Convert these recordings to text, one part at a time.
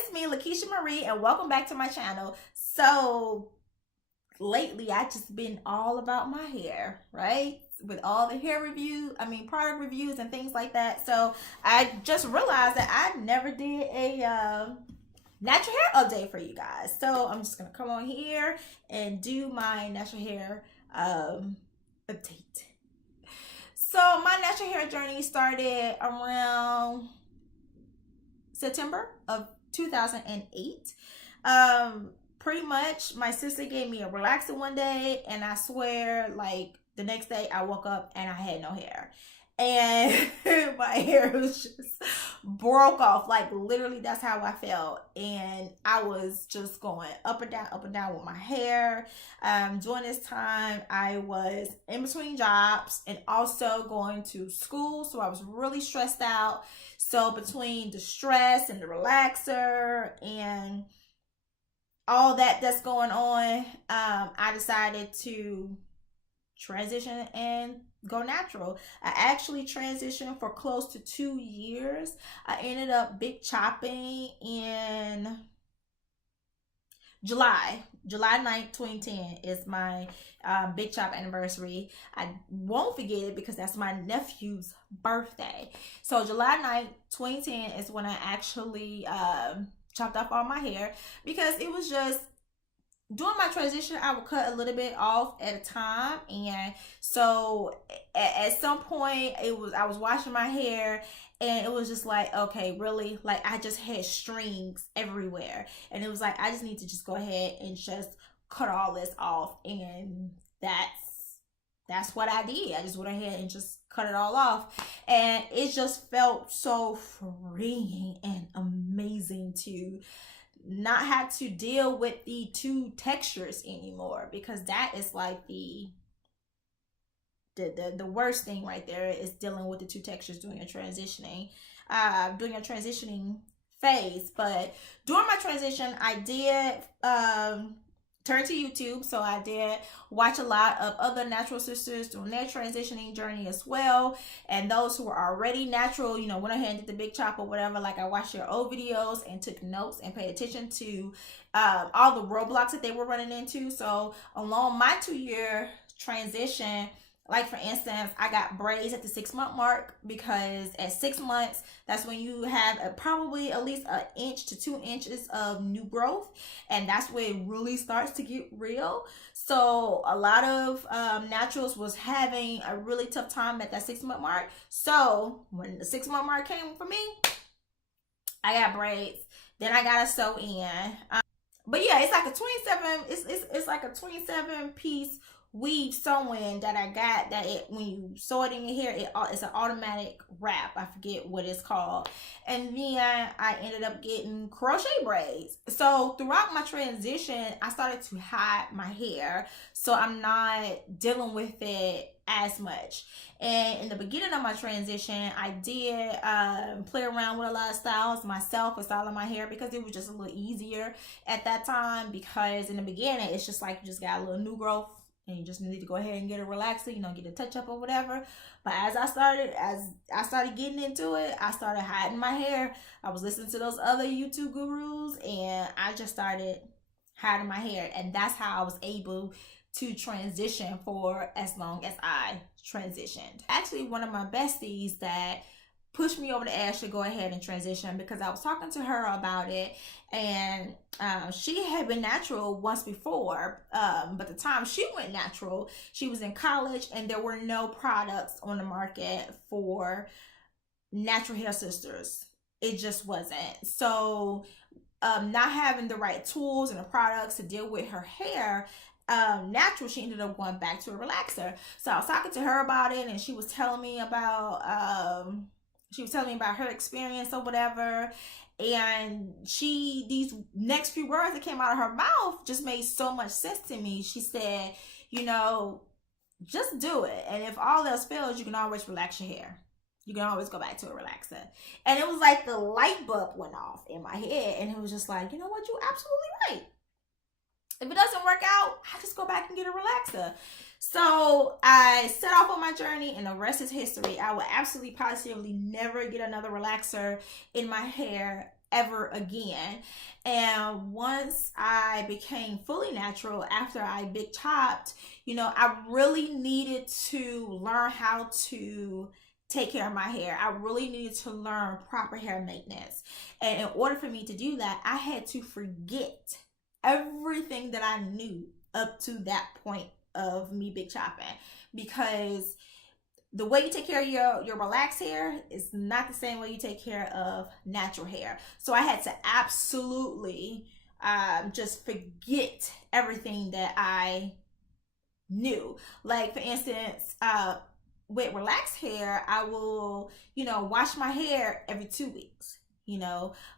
it's me, lakitiamarie, and welcome back to my channel. So lately I just been all about my hair, right? With all the hair review, product reviews and things like that. So I just realized that I never did a natural hair update for you guys. So I'm just gonna come on here and do my natural hair update. So my natural hair journey started around September of 2008. Pretty much my sister gave me a relaxer one day, and I swear, like, the next day I woke up and I had no hair, and my hair was just broke off. Like, literally, that's how I felt. And I was just going up and down with my hair. During this time I was in between jobs and also going to school, so I was really stressed out. So between the stress and the relaxer and all that's going on, I decided to transition and go natural. I actually transitioned for close to 2 years. I ended up big chopping in July 9th, 2010 is my big chop anniversary. I won't forget it because that's my nephew's birthday. So July 9th, 2010 is when I actually chopped off all my hair, because it was just during my transition I would cut a little bit off at a time. And so at some point I was washing my hair and it was just like, okay, really, like, I just had strings everywhere, and it was like, I just need to just go ahead and just cut all this off. And that's what I did. I just went ahead and just cut it all off, and it just felt so freeing and amazing to not have to deal with the two textures anymore, because that is like the worst thing right there, is dealing with the two textures during a transitioning phase. But during my transition I did turn to YouTube, so I did watch a lot of other natural sisters doing their transitioning journey as well, and those who were already natural, you know, went ahead and did the big chop or whatever. Like, I watched their old videos and took notes and paid attention to all the roadblocks that they were running into. So along my 2-year transition, like, for instance, I got braids at the 6-month mark, because at 6 months, that's when you have probably at least 1 inch to 2 inches of new growth. And that's where it really starts to get real. So a lot of naturals was having a really tough time at that 6-month mark. So when the 6-month mark came for me, I got braids. Then I got to sew in. But yeah, it's like a 27, it's like a 27 piece weave sewing that I got, that when you sew it in your hair, it's an automatic wrap. I forget what it's called. And then I ended up getting crochet braids. So throughout my transition, I started to hide my hair, so I'm not dealing with it as much. And in the beginning of my transition, I did play around with a lot of styles myself for styling my hair, because it was just a little easier at that time. Because in the beginning, it's just like you just got a little new growth and you just need to go ahead and get a relaxer, you know, get a touch up or whatever. But as I started getting into it, I started hiding my hair. I was listening to those other YouTube gurus, and I just started hiding my hair. And that's how I was able to transition for as long as I transitioned. Actually, one of my besties that pushed me over the edge to go ahead and transition, because I was talking to her about it, and she had been natural once before, but the time she went natural, she was in college, and there were no products on the market for natural hair sisters. It just wasn't. So not having the right tools and the products to deal with her hair natural, she ended up going back to a relaxer. So I was talking to her about it, and she was telling me about her experience or whatever. And these next few words that came out of her mouth just made so much sense to me. She said, you know, just do it. And if all else fails, you can always relax your hair. You can always go back to a relaxer. And it was like the light bulb went off in my head. And it was just like, you know what? You're absolutely right. If it doesn't work out, I just go back and get a relaxer. So I set off on my journey, and the rest is history. I will absolutely positively never get another relaxer in my hair ever again. And once I became fully natural after I big chopped, I really needed to learn how to take care of my hair. I really needed to learn proper hair maintenance. And in order for me to do that, I had to forget everything that I knew up to that point of me big chopping, because the way you take care of your relaxed hair is not the same way you take care of natural hair. So I had to absolutely just forget everything that I knew. Like, for instance, with relaxed hair, I will, wash my hair every 2 weeks,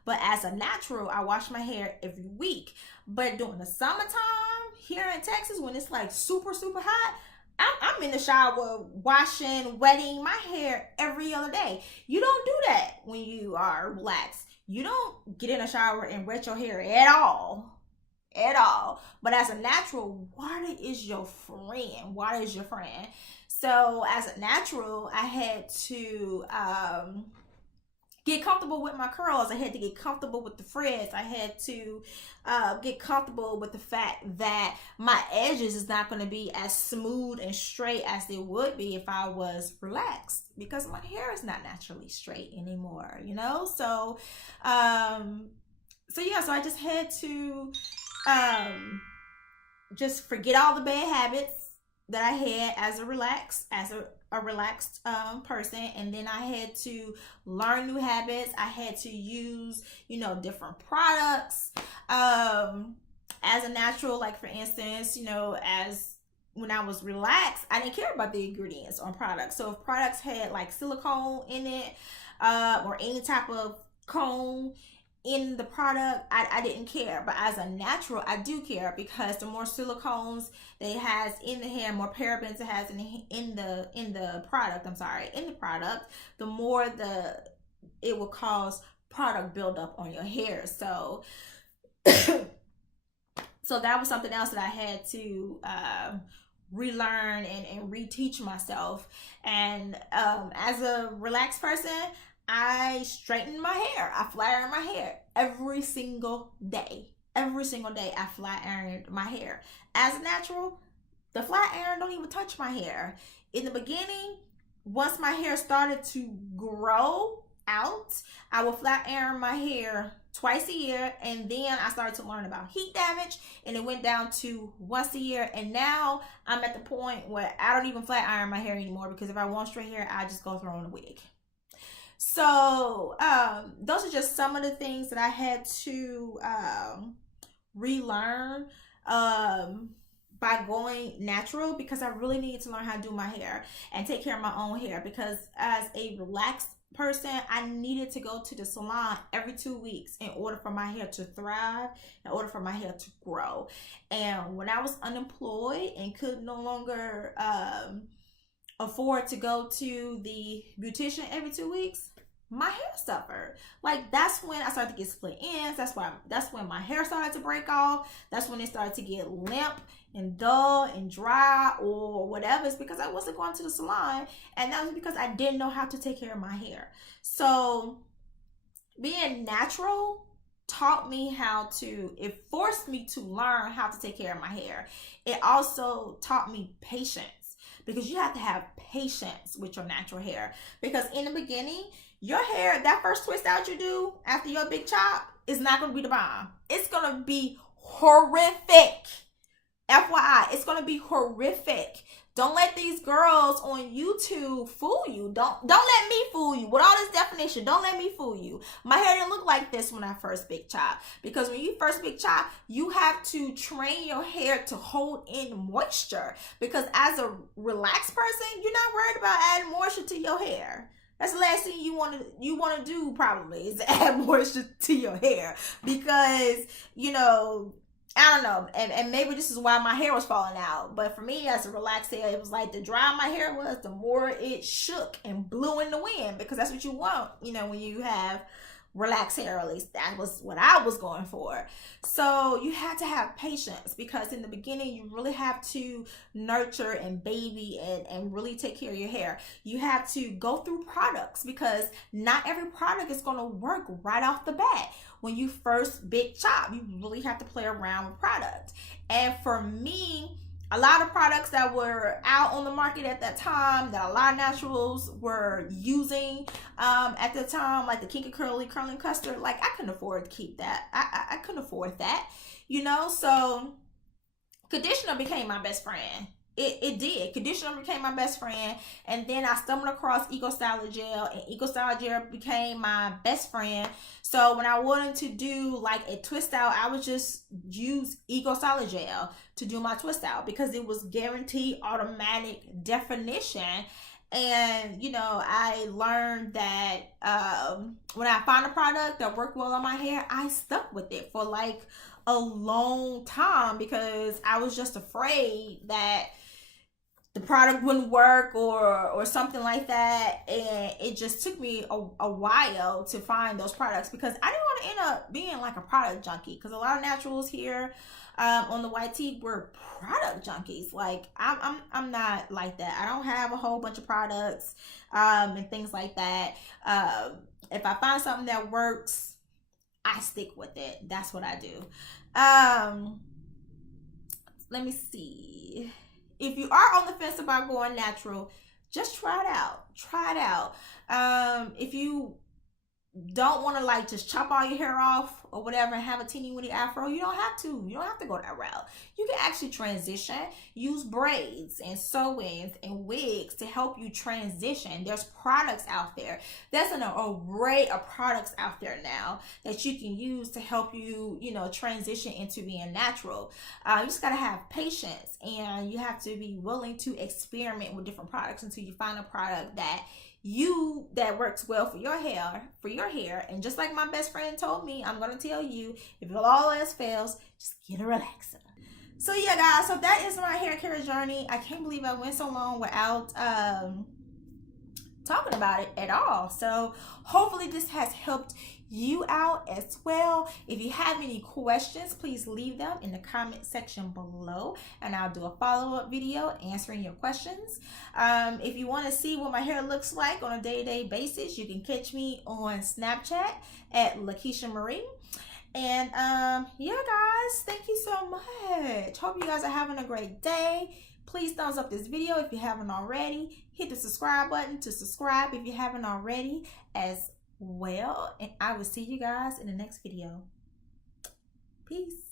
but as a natural, I wash my hair every week. But during the summertime here in Texas, when it's like super, super hot, I'm in the shower washing, wetting my hair every other day. You don't do that when you are relaxed. You don't get in a shower and wet your hair at all. But as a natural, water is your friend. Water is your friend. So as a natural, I had to get comfortable with my curls. I had to get comfortable with the frizz. I had to get comfortable with the fact that my edges is not going to be as smooth and straight as they would be if I was relaxed, because my hair is not naturally straight anymore, So, so I just had to just forget all the bad habits that I had as a relaxed person, and then I had to learn new habits. I had to use different products as a natural. Like, for instance, as when I was relaxed, I didn't care about the ingredients on products. So if products had like silicone in it or any type of cone in the product, I didn't care. But as a natural, I do care, because the more silicones that it has in the hair, more parabens it has in the product, the more it will cause product buildup on your hair. So so that was something else that I had to relearn and reteach myself. And as a relaxed person, I straighten my hair. I flat iron my hair every single day. Every single day I flat ironed my hair. As a natural, the flat iron don't even touch my hair. In the beginning, once my hair started to grow out, I would flat iron my hair twice a year, and then I started to learn about heat damage, and it went down to once a year. And now I'm at the point where I don't even flat iron my hair anymore, because if I want straight hair, I just go throw on a wig. So those are just some of the things that I had to relearn by going natural, because I really needed to learn how to do my hair and take care of my own hair. Because as a relaxed person, I needed to go to the salon every 2 weeks in order for my hair to thrive, in order for my hair to grow. And when I was unemployed and could no longer afford to go to the beautician every 2 weeks, my hair suffered. Like, that's when I started to get split ends. That's when my hair started to break off. That's when it started to get limp and dull and dry or whatever. It's because I wasn't going to the salon, and that was because I didn't know how to take care of my hair. So being natural taught me it forced me to learn how to take care of my hair. It also taught me patience, because you have to have patience with your natural hair. Because in the beginning, your hair, that first twist out you do after your big chop, is not going to be the bomb. It's going to be horrific. FYI, it's going to be horrific. Don't let these girls on YouTube fool you. Don't let me fool you. With all this definition, don't let me fool you. My hair didn't look like this when I first big chop. Because when you first big chop, you have to train your hair to hold in moisture. Because as a relaxed person, you're not worried about adding moisture to your hair. That's the last thing you want to do, probably, is add moisture to your hair. Because, I don't know, and maybe this is why my hair was falling out. But for me, as a relaxed hair, it was like, the drier my hair was, the more it shook and blew in the wind. Because that's what you want, when you have relaxed hair. At least that was what I was going for. So you have to have patience, because in the beginning you really have to nurture and baby and really take care of your hair. You have to go through products, because not every product is going to work right off the bat. When you first big chop, you really have to play around with products. And for me, a lot of products that were out on the market at that time, that a lot of naturals were using at the time, like the Kinky Curly Curling Custard, like I couldn't afford to keep that. I couldn't afford that, you know. So conditioner became my best friend. It did. Conditioner became my best friend, and then I stumbled across Eco Styler Gel, and Eco Styler Gel became my best friend. So when I wanted to do like a twist out, I would just use Eco Styler Gel to do my twist out, because it was guaranteed automatic definition. And you know, I learned that when I found a product that worked well on my hair, I stuck with it for like a long time, because I was just afraid that the product wouldn't work or something like that. And it just took me a while to find those products, because I didn't want to end up being like a product junkie, because a lot of naturals here on the YT were product junkies. Like I'm not like that. I don't have a whole bunch of products and things like that. If I find something that works, I stick with it. That's what I do. Let me see. If you are on the fence about going natural, just try it out. Try it out. If you don't want to like just chop all your hair off or whatever and have a teeny weeny afro, you don't have to. You don't have to go that route. You can actually transition. Use braids and sew-ins and wigs to help you transition. There's products out there. There's an array of products out there now that you can use to help you, you know, transition into being natural. You just gotta have patience, and you have to be willing to experiment with different products until you find a product that works well for your hair. And just like my best friend told me, I'm gonna tell you, if all else fails, just get a relaxer. So yeah, guys, so that is my hair care journey. I can't believe I went so long without talking about it at all. So hopefully this has helped you out as well. If you have any questions, please leave them in the comment section below, and I'll do a follow-up video answering your questions. If you want to see what my hair looks like on a day-to-day basis, you can catch me on Snapchat at lakitiamarie. And yeah, guys, thank you so much. Hope you guys are having a great day. Please thumbs up this video if you haven't already. Hit the subscribe button to subscribe if you haven't already as well. And I will see you guys in the next video. Peace.